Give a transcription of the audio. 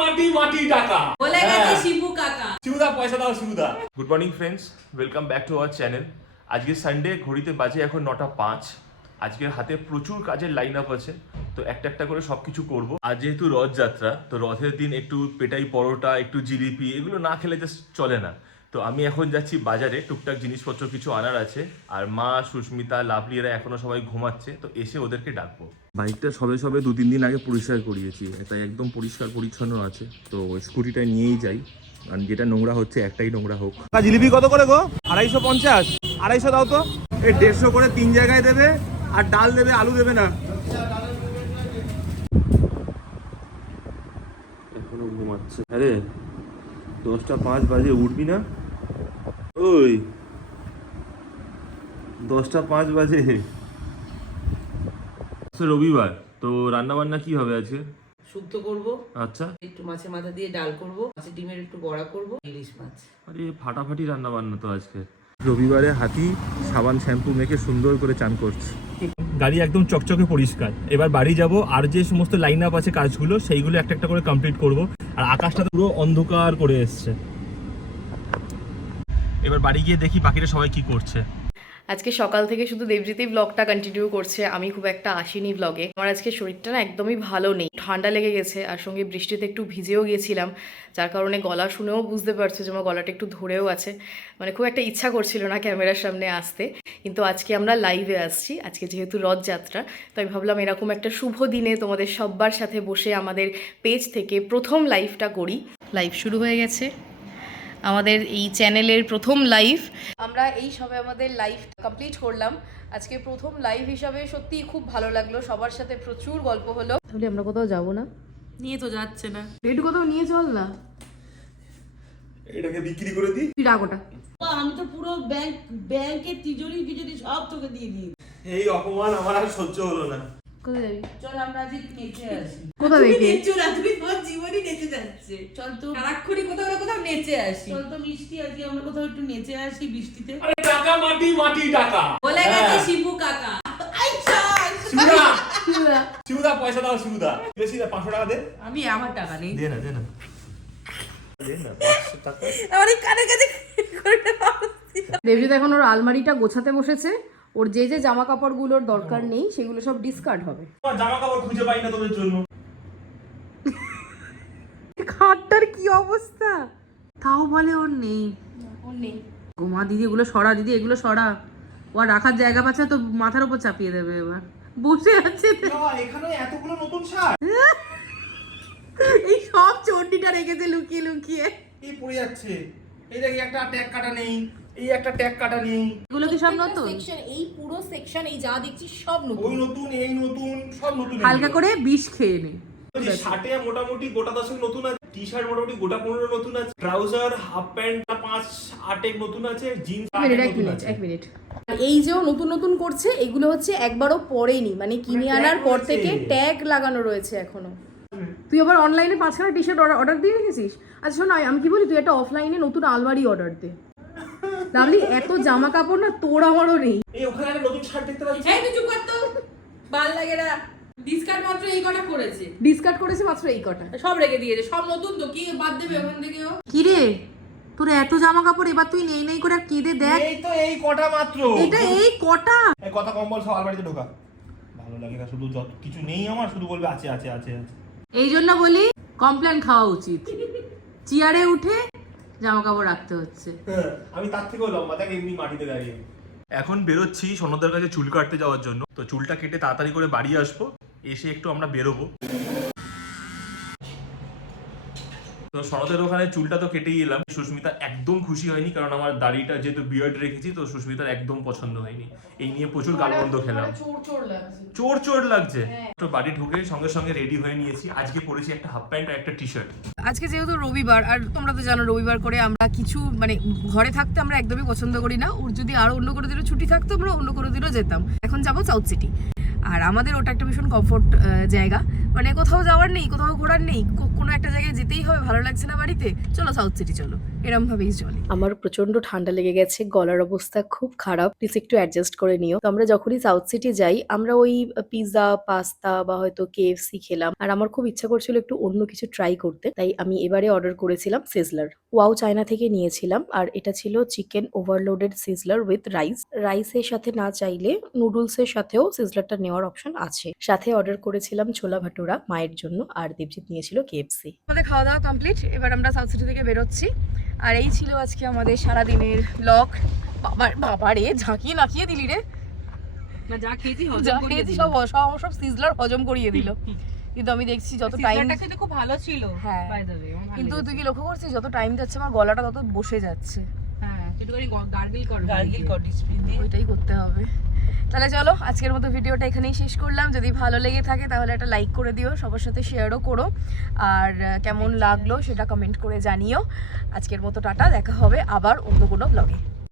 মাটি মাটি টাকা বলে গেছে শিবু কাকা। শিবুদা পয়সা দাও শিবুদা। Good morning friends, welcome back to our channel. আজকে সানডে, ঘড়িতে বাজে এখন 9:05। আজকের হাতে প্রচুর কাজের লাইন আপ আছে, তো একটা একটা করে সব কিছু করবো। আজ যেহেতু রথযাত্রা, তো রথের দিন একটু পেটাই পরোটা, একটু জিলিপি এগুলো না খেলে জাস্ট চলে না। তো আমি এখন যাচ্ছি বাজারে, টুকটাক জিনিসপত্র কিছু আনার আছে। আর মা, সুস্মিতা, লাভলি এরা এখনো সবাই ঘুমাচ্ছে, তো এসে ওদেরকে ডাকবো। বাইকটা সবে সবে 2-3 দিন আগে পরিষ্কার করিয়েছি, তাই একদম পরিষ্কার পরিচ্ছন্ন আছে। তো ওই স্কুটিটা নিয়েই যাই, আর যেটা নোংরা হচ্ছে একটাই নোংরা হোক। জিলিপি কত করে গো? 250। 250 দাও তো। এই 150 করে 3 জায়গায় দেবে, আর ডাল দেবে, আলু দেবে না। এখনো ঘুমাচ্ছে। আরে 10:05 বাজে, উঠবি না? ওই 10:05 বাজে। রবিবার, তো রান্না বান্না কি হবে আজকে? শুক্তো করবো, আচ্ছা, একটু মাছের মাথা দিয়ে ডাল করবো, মাছের ডিমের একটু বড়া করবো, ইলিশ মাছ। আরে ফাটাফাটি রান্না বান্না তো আজকে। রবিবারে হাতি সাবান শ্যাম্পু মেখে সুন্দর করে চান করছে। গাড়ি একদম চকচকে পরিষ্কার। এবার বাড়ি যাব, আর যে সমস্ত লাইন আপ আছে কাজগুলো, সেইগুলো একটা একটা করে কমপ্লিট করব। আর আকাশটা পুরো অন্ধকার করে এসছে। এবার বাড়ি গিয়ে দেখি বাকিরা সবাই কি করছে। আজকে সকাল থেকে শুধু দেবজিতেই ব্লগটা কন্টিনিউ করছে, আমি খুব একটা আসিনি ব্লগে। আমার আজকে শরীরটা না একদমই ভালো নেই, ঠান্ডা লেগে গেছে, আর সঙ্গে বৃষ্টিতে একটু ভিজেও গিয়েছিলাম, যার কারণে গলা শুনেও বুঝতে পারছো যে আমার গলাটা একটু ধরেও আছে। মানে খুব একটা ইচ্ছা করছিল না ক্যামেরার সামনে আসতে, কিন্তু আজকে আমরা লাইভে আসছি। আজকে যেহেতু রথযাত্রা, তো আমি ভাবলাম এরকম একটা শুভ দিনে তোমাদের সবার সাথে বসে আমাদের পেজ থেকে প্রথম লাইভটা করি। লাইভ শুরু হয়ে গেছে, আমাদের এই চ্যানেলের প্রথম লাইভ। আমরা এই সবে আমাদের লাইভ কমপ্লিট করলাম। আজকে প্রথম লাইভ হিসাবে সত্যিই খুব ভালো লাগলো, সবার সাথে প্রচুর গল্প হলো। তাহলে আমরা কোথাও যাবো না? নিয়ে তো যাচ্ছে না। একটু কোথাও নিয়ে চল না, এটাকে বিক্রি করে দিই। তুই রাখ ওটা। আমি তো পুরো ব্যাংকের তিজোরি সব তোকে দিয়ে দিই। এই অপমান আমার আর সহ্য হলো না। কোথায় যাবি? চল আমরা আজ নেচে আসি। কোথা থেকে? নেচে না, তুমি তোমার জীবনই নেচে যাচ্ছে। চল তো সারাক্ষণই কোথাও না কোথাও নেচে আসি। চল তো মিষ্টি, আজকে আমরা কোথাও একটু নেচে আসি বৃষ্টিতে। আরে টাকা মাটি মাটি টাকা। বলে গেছে শিবু কাকা। শিবুদা শিবুদা পয়সা দাও শিবুদা। বেশি না, 500 টাকা দে। আমি আমার টাকা নেই। দে না, দে না, দে না, 500 টাকা। আমার এই কানের কাছে দেবজিৎ এখন ওর আলমারিটা গোছাতে বসেছে। ওর যে যে জামা কাপড়গুলোর দরকার নেই সেগুলো সব ডিসকার্ড হবে। আমার জামা কাপড় খুঁজে পাই না তোদের জন্য। খাটটার কি অবস্থা! তাও বলে ওর নেই। ওর নেই। গোমা দিদি এগুলো সরা, দিদি এগুলো সরা। ও আর রাখার জায়গা পাচ্ছে তো মাথার উপর চাপিয়ে দেবে। এবার বসে আছে এখানে এতগুলো নতুন শার্ট। এই সব চন্ডিটা রেখেছে লুকিয়ে লুকিয়ে। এই পড়ে যাচ্ছে। এই দেখি একটা ট্যাগ কাটা নেই, এই একটা ট্যাগ কাটা নেই। এগুলো কি সব নতুন? সেকশন, এই পুরো সেকশন, এই যা দেখছি সব ওই নতুন। নতুন, এই নতুন, সব নতুন। হালকা করে বিষ খেয়ে নে। শার্টে মোটামুটি গোটা 10 নতুন আছে, টি শার্ট মোটামুটি গোটা 15 নতুন আছে, ট্রাউজার হাফ প্যান্ট 5-8 নতুন আছে, জিন্স এক মিনিট। এই যে ও নতুন নতুন করছে, এগুলো হচ্ছে একবারও পরেনি, মানে কিনে আনার পর থেকে ট্যাগ লাগানো রয়েছে এখনো। তুই আবার অনলাইনে 5খানা টি শার্ট অর্ডার দিয়ে রেখেছিস? আচ্ছা শোন, আমি কি বলি, তুই একটা অফলাইনে নতুন আলমারি অর্ডার দে। লাভলি, এত জামা কাপড় না তোর আমারও নেই। এই ওখানে একটা নতুন শার্ট দেখতে পাচ্ছি। এই তুই চুপ কর তো, ভাল লাগে না। ডিসকার্ড মাত্র এই কটা করেছে, ডিসকার্ড করেছে মাত্র এই কটা, সব রেখে দিয়েছে, সব নতুন তো কি বাদ দেবে ওখান থেকে? কি রে তোর এত জামা কাপড়, এবার তুই নেই নেই করে কেঁদে দেখ। এই তো এই কটা মাত্র। এটা এই কটা? এই কথা কম্বল সব আলমারিতে ঢোকা। ভালো লাগে না, শুধু যত কিছু নেই আমার, শুধু বলবে আছে আছে আছে আছে। এই জন্য বলি কমপ্লেন খাওয়া উচিত। চেয়ারে উঠে জামা কাপড় রাখতে হচ্ছে। আমি তার থেকেও লম্বা, দেখ এমনি মাটিতে দাঁড়িয়ে। এখন বেরোচ্ছি সনদের কাছে চুল কাটতে যাওয়ার জন্য। তো চুলটা কেটে তাড়াতাড়ি করে বাড়ি আসবো, এসে একটু আমরা বেরোবো। তো সনদের ওখানে চুলটা তো কেটেই এলাম। সুস্মিতা একদম খুশি হয়নি, কারণ আমার দাড়িটা যেহেতু বিয়ার্ড রেখেছি, তো সুস্মিতার একদম পছন্দ হয়নি। এই নিয়ে প্রচুর গালমন্দ খেলাম। চোর লাগছে। তো বাড়ি ঢুকে সঙ্গে সঙ্গে রেডি হয়ে নিয়েছি। আজকে পরেছি একটা হাফ প্যান্ট আর একটা টি শার্ট। আজকে যেহেতু রবিবার, আর তোমরা তো জানো রবিবার করে আমরা কিছু মানে ঘরে থাকতে আমরা একদমই পছন্দ করি না। ওর যদি আরো অন্য কোনো দিনও ছুটি থাকতো আমরা অন্য কোনো দিনও যেতাম। এখন যাবো সাউথ সিটি, আর আমাদের ওটা একটা ভীষণ কমফোর্ট জায়গা। মানে কোথাও যাওয়ার নেই, কোথাও ঘোরার নেই, কোনো কোনো একটা জায়গায় যেতেই হবে, ভালো লাগছে না বাড়িতে, চলো সাউথ সিটি চলো, এরম ভাবেই চলে। আমার প্রচন্ড ঠান্ডা লেগে গেছে, গলার অবস্থা খুব খারাপ, প্লিজ একটু অ্যাডজাস্ট করে নিও। তো আমরা যখনই সাউথ সিটি যাই আমরা ওই পিৎজা, পাস্তা বা হয়তো KFC খেলাম, আর আমার খুব ইচ্ছা করছিল একটু অন্য কিছু ট্রাই করতে, তাই আমি এবারে অর্ডার করেছিলাম সিজলার। ওয়াও চায়না থেকে নিয়েছিলাম, আর এটা ছিল chicken overloaded sizzler with rice. রাইসের সাথে না চাইলে নুডলসের সাথেও সিজলারটা নেওয়ার অপশন আছে। সাথে অর্ডার করেছিলাম ছোলা ভাটুরা মায়ের জন্য, আর দেবজিৎ নিয়েছিল KFC। আমাদের খাওয়া দাওয়া কমপ্লিট, এবার আমরা সাউথ সিটি থেকে বেরোচ্ছি। আর এই ছিল আজকে আমাদের সারাদিনের ব্লগ। বাবারে ঝাঁকিয়ে নাকিয়ে দিলি রে, না যা খেয়েছি সব সিজলার হজম করিয়ে দিল। কিন্তু আমি দেখছি যত টাইম খেতে খুব ভালো ছিল। হ্যাঁ, কিন্তু তুই কি লক্ষ্য করছিস যত টাইম যাচ্ছে আমার গলাটা তত বসে যাচ্ছে। হ্যাঁ, একটুখানি গার্গল কর ডিসপ্লিন দিয়ে। ওইটাই করতে হবে। তাহলে চলো আজকের মতো ভিডিওটা এখানেই শেষ করলাম। যদি ভালো লেগে থাকে তাহলে একটা লাইক করে দিও, সবার সাথে শেয়ারও করো, আর কেমন লাগলো সেটা কমেন্ট করে জানিও। আজকের মতো টাটা, দেখা হবে আবার অন্য কোনো ব্লগে।